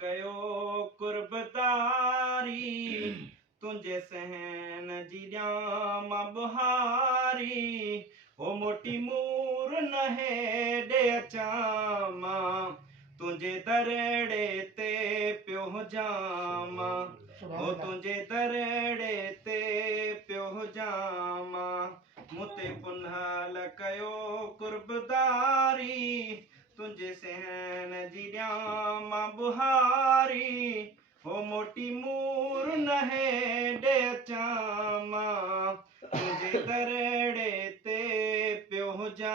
कयो कुर्बदारी तुंहिंजे सहन जी ॼाम बुहारी हो मोटी मूर न हेॾे अचां मां तुंहिंजे दरड़े ते पियो हुजां मां हो तुंहिंजे दरड़े ते पियो हुजां मां मूं ते पुनहल कयो कुर्बदारी तुंहिंजे सहन जी ॼाम बुहारी हो मोटी मूर न हेॾे अचां मां तुंहिंजे दरड़े ते पियो हुजां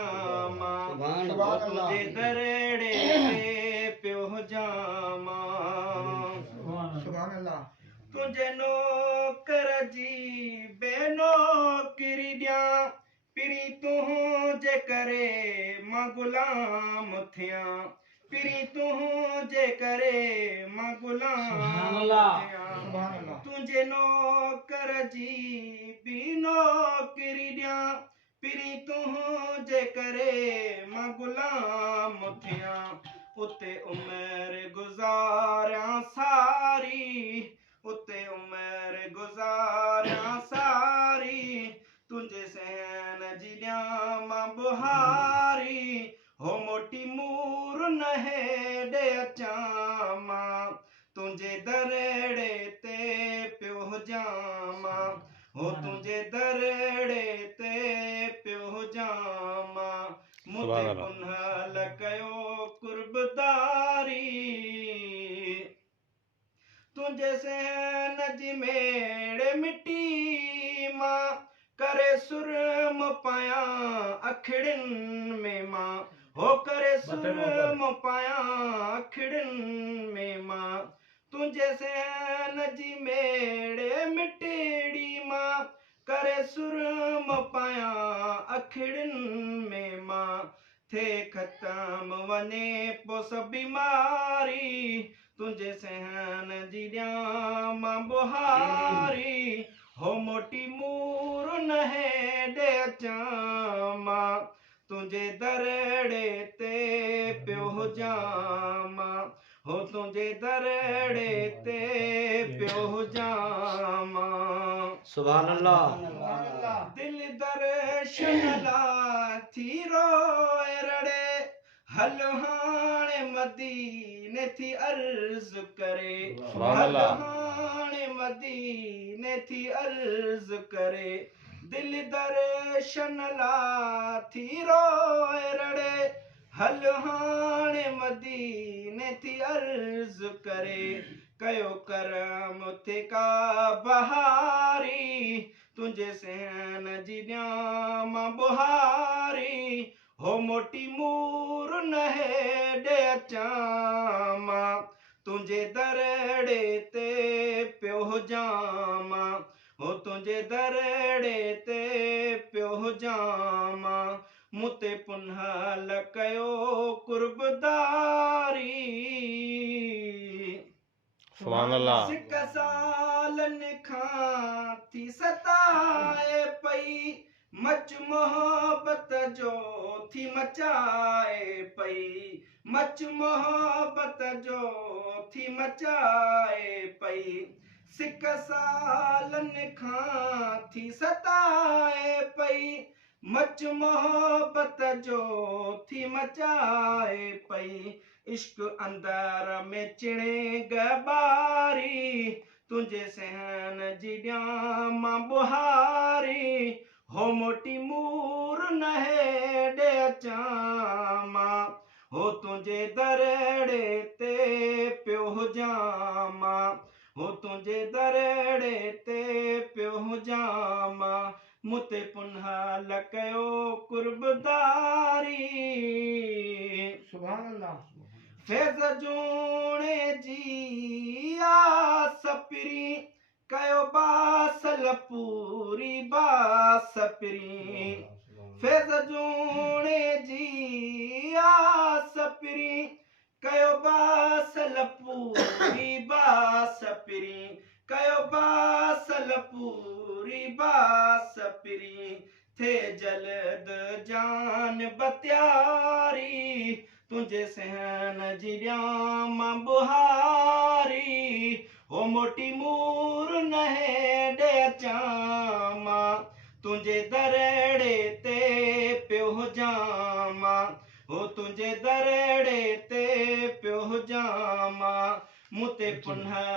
मां तुंहिंजे दरड़े ते पियो हुजां मां तुंहिंजे नौकर जी बेनौकरी ॾियां पिरी तुंहिंजे करे मां गुलाम थियां पिरी तुंहिंजे करे मां गुलाम थियां तुंहिंजे नौकर जी बि नौकरी ॾियां पिरी तुंहिंजे करे मां गुलाम थियां उते उमिरि गुज़ारियां सारी उते उमिरि गुज़ारियां सारी तुंहिंजे सहन जी ॼाम बुहारी हो मोटी मूर न हेॾे अचां मां तुंहिंजे दरड़े ते पियो हुजां मां हो तुंहिंजे दरड़े ते पियो हुजां मां मूं ते पुनहल कयो कुर्बदारी तुंहिंजे सहन जी मेड़ मिटी मां करे सुरम पायां अखिड़ियुनि में मां हो करे सुरम पायां अखिड़ियुनि में मां तुंहिंजे सहन जी मेड़ मिटड़ी मां करे सुरम पायां अखिड़ियुनि में मां थे ख़तम वञे पोइ सभु बीमारी तुंहिंजे सहन जी ॼाम बुहारी हो मोटी मूर न हेॾे अचां मां तुंहिंजे दरड़े ते पियो हुजां मां हो तुंहिंजे दरड़े ते पियो हुजां मां सुभान अल्लाह दिल दर्शन ला थी रोए रड़े हल हाणे मदीने थी अर्ज़ करे हल हाणे मदीने थी अर्ज़ करे दिल दर्शन ला थी रोए रड़े हल हाणे मदीने थी अर्ज़ करे कयो करम थे का बहारी तुंहिंजे सहन जी ॼाम बुहारी हो मोटी मूर न हेॾे अचां मां तुंहिंजे दरड़े ते पियो हुजां मां हो तुंहिंजे दरड़े ते पियो हुजां मां मूं ते पुनहल कयो कुर्बदारी सिक सालनि खां थी सताए पई मच मोहब्बत जो थी मचाए पई मच मोहब्बत जो थी मचाए पई सिक सालनि खां थी सताए पई मच मोहब्बत जो थी मचाए पई इश्क अंदर में चिणे गबारी तुंहिंजे सहन जी ॼाम बुहारी हो मोटी मूर न हेॾे अचां मां हो तुंहिंजे दरड़े ते पियो हुजां मां हो तुंहिंजे दरड़े ते पियो हुजां मां मूं ते पुनहल कयो कुर्बदारी सुभान अल्लाह फैज़ जूणे जी आस पिरी कयो बासल पूरी बास पिरी फैज़ जूणे जी आस पिरी कयो बासल पूरी बास पिरी कयो बासल पूरी बास पिरी थे जल्द जान बत्यारी तुंहिंजे सहन जी ॼाम बुहारी मोटी मूर नहे डे चामा तुझे दरड़े ते प्यो जामा हो तुझे दरड़े ते प्यो जामा मुते पुनः